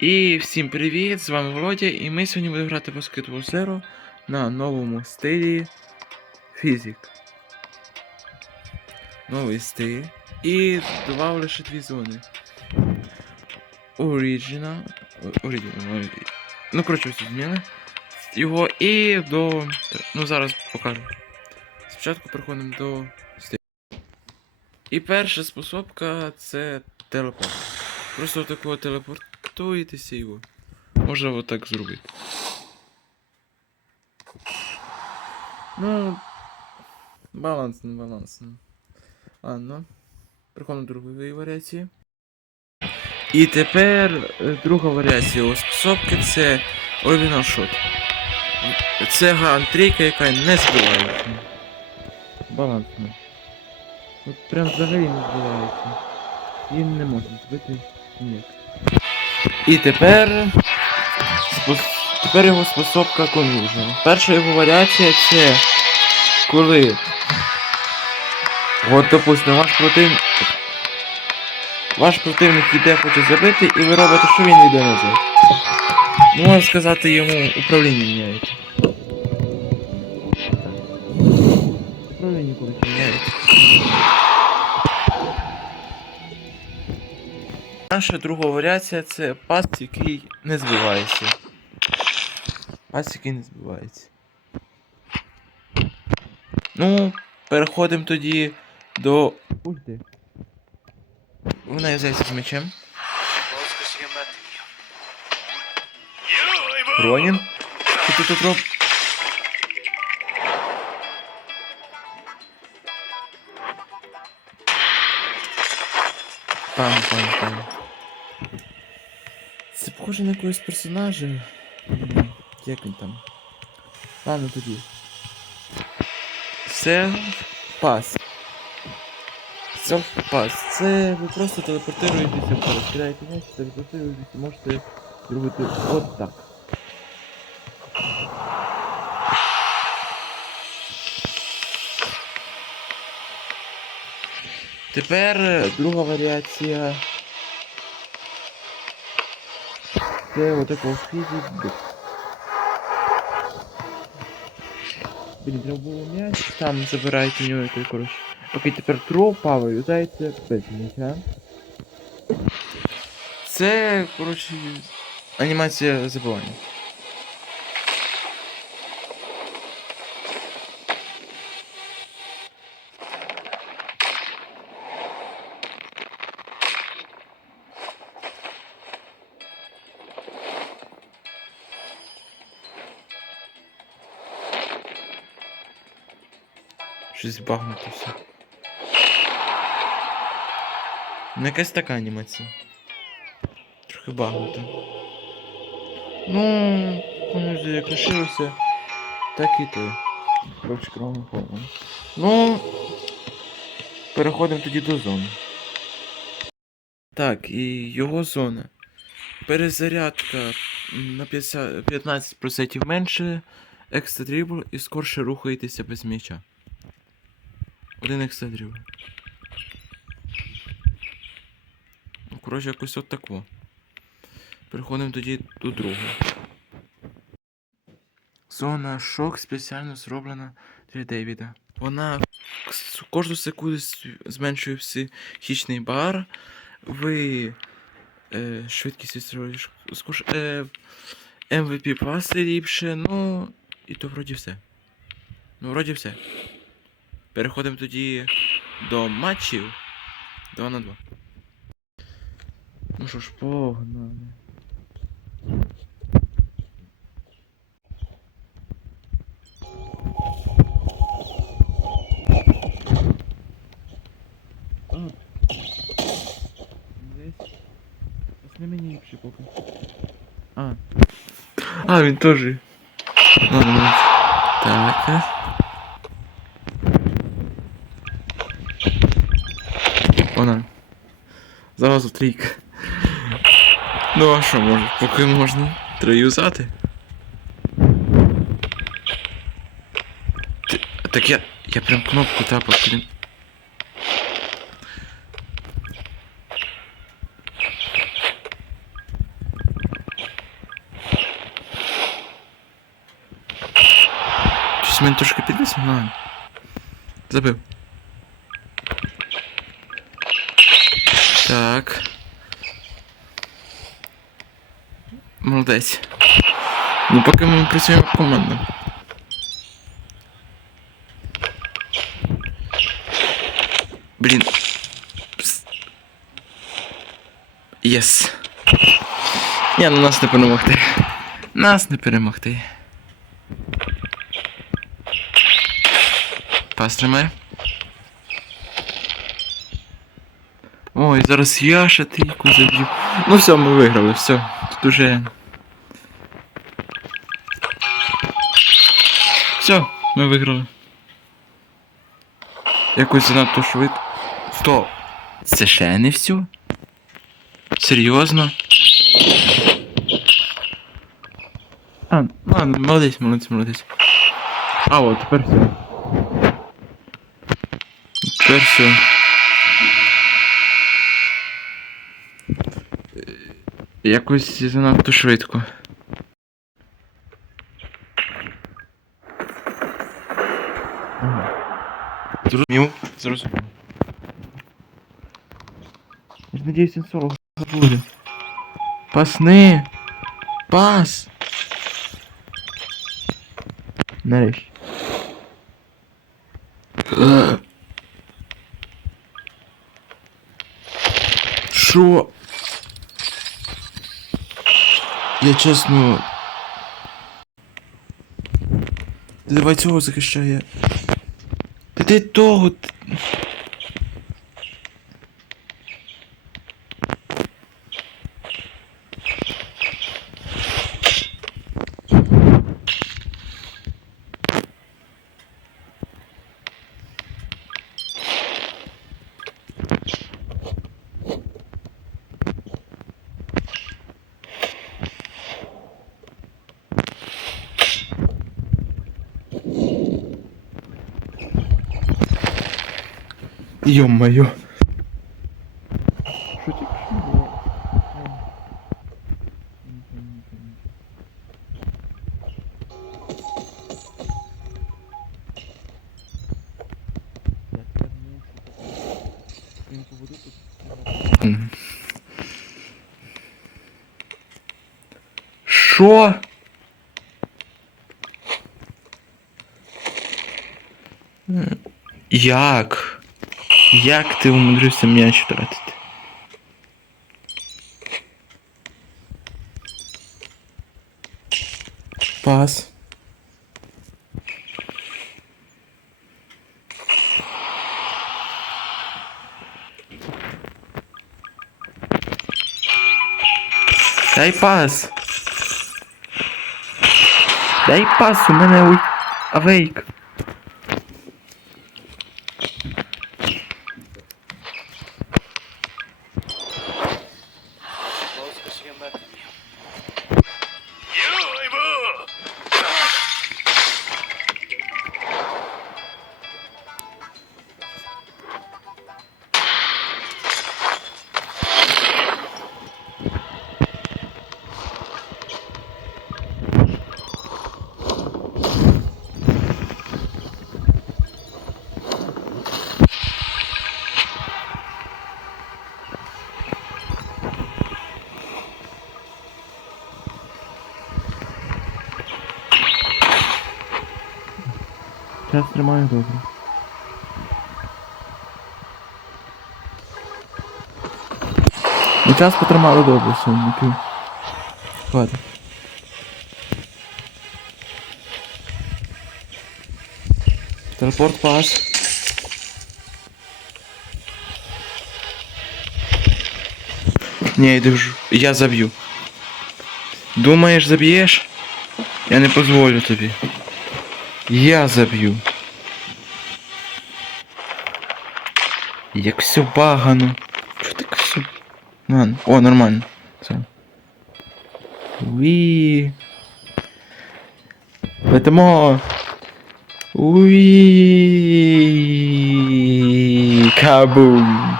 І всім привіт! З вами Володя, і ми сьогодні будемо грати Basketball Zero на новому стилі Фізик. Новий стиль. І додав лише дві зони. Original. Original. Ну, коротше, всі зміни. Його і до. Ну, зараз покажу. Спочатку переходимо до стилю. І перша способка це телепорт. Просто такого телепортуєтеся і його. Можна отак зробити. Ну. Балансно, балансно. Ладно. Переходимо до другої варіації. І тепер е, друга варіація у способки це Shot. Це гантрійка, яка не збивається. Балансно. От прям взагалі не збивається. Їм не можна збити ніяк. І тепер. спос- Тепер його способка Confusion. Перша його варіація це коли. От, допустимо, ваш противник. Ваш противник іде хоче забити, і ви робите, що він йде назад. Ну, Можна сказати, йому управління міняєте. Управління коротше міняєте. Наша друга варіація це пас, який не збивається. Пас, який не збивається. Ну, переходимо тоді до ульти. Вона являється з мечем. Ронін? Що ти тут роб... Пам, пам, пам. Це похоже на якогось персонажа. Як він там? Ладно тоді. Це пас. Це пас. Це ви просто телепортуєтеся вперед. Кидаєте м'яч, телепортуєтеся, можете зробити от так. Тепер е, друга варіація. Це отакого фізик. Блін, треба було м'яч. Там забирайте в нього який, коротше. Окей, тепер трол павою, юзається без м'яча. Це, коротше, анімація забивання. Щось багнуто все. Ну якась така анімація. Трохи багнуто. Ну, комусь як лишилося, так і то. Коротше, кровним формом. Ну. Переходимо тоді до зони. Так, і його зона. Перезарядка на 50, 15% менше, екстра дрібл і скорше рухаєтеся без м'яча. Один екстра. Ну, коротше, якось от тако. Переходимо тоді до другого. Зона шок спеціально зроблена для Девіда. Вона кожну секунду зменшує психічний бар. Ви е, швидкість скорше. Е, MVP паси ліпше, ну. І то вроді все. Ну, вроді все. Переходимо тоді до матчів 2 на 2. Ну що ж, погнали. Не мені ліпше поки. А. А, він теж. Ладно, ну. Так. Зразу трійка. Ну а що може, поки можна триюзати? Так я... я прям кнопку тапав, блін. Щось мене трошки підвісив, ну ладно. Забив. Так. Молодець. Ну поки ми працюємо командно. Блін. Єс. Ні, ну нас не перемогти. Нас не перемогти. Пас тримай. Ой, зараз я ще трійку заб'ю. Ну все, ми виграли, все. Тут уже. Все, ми виграли. Якось занадто швидко. Стоп! Це ще не все? Серйозно? А, ладно, молодець, молодець, молодець. А, от, тепер все. Тепер все. Якось занадто швидко. Зрозумів, зрозумів. Надіюсь, він 40 буде. Пасни! Пас! Нарешті. Е. Що? Я чесно. Ти давай цього захищає. Та ти того. Що. Що? М, Як? Як ти умудрився м'яч втратити? Пас. Дай пас. Дай пас, у мене ой. Авейк. Час тримаю добре. Ну час потримали добре сьогодні. Хватить. Телепорт я держу. Я заб'ю. Думаєш, заб'єш? Я не дозволю тобі. Я заб'ю. Як все багано. Чого так все. Ладно. О, нормально. Все. Уі. Летимо. Уі. Кабум.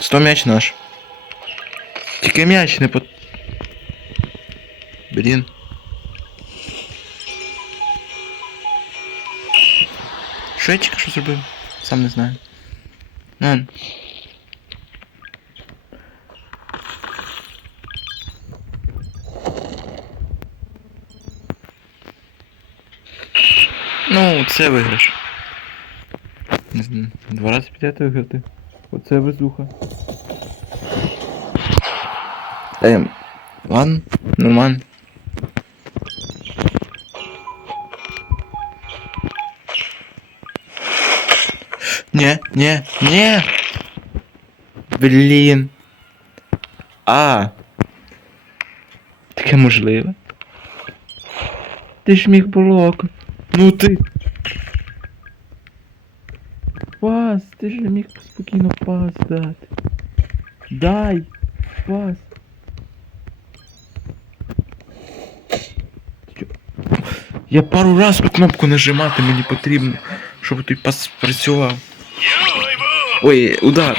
Сто м'яч наш. Тільки м'яч не по. Блін. Що я тільки що зробив? Сам не знаю. Ну. Ну, це виграш. Не знаю, Два рази підряд виграти. Оце везуха. Ем, ладно, нормально. Не, не, не. Блін. А. Таке можливе. Ти ж міг блок. Ну ти. Пас, ти ж міг спокійно пас дати. Дай. Пас. Я пару раз ту кнопку нажимати мені потрібно, щоб той пас спрацював. Ой, удар.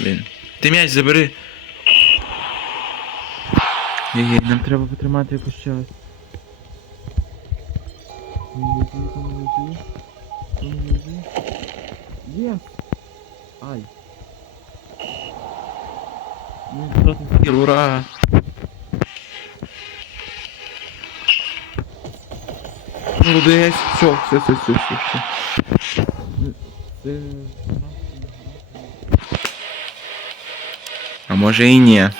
Блін. Ти м'яч забери. Єй, нам треба потримати якийсь час. Єс! Ай. Ну, просто ура! Молодець, все, все, все, все, все, все. Це... А може і ні.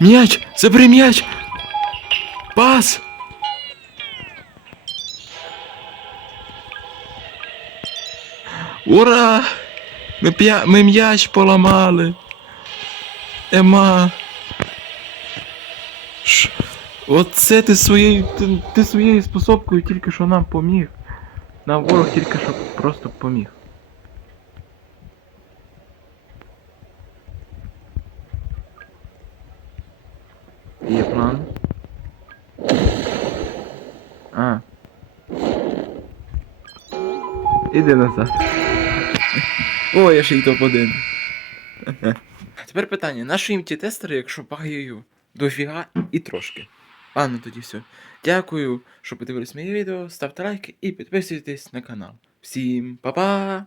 М'яч! Забери м'яч! Пас! Ура! Ми, п'я... Ми м'яч поламали! Ема! Ш... Оце ти своєю. Ти, ти своєю способкою тільки що нам поміг. Нам ворог тільки що просто поміг. Є план. А. Іди назад. О, я ще й топ-1. Тепер питання, нащо їм ті тестери, якщо багаю дофіга і трошки? А, ну тоді все. Дякую, що подивились моє відео, ставте лайки і підписуйтесь на канал. Всім па-па!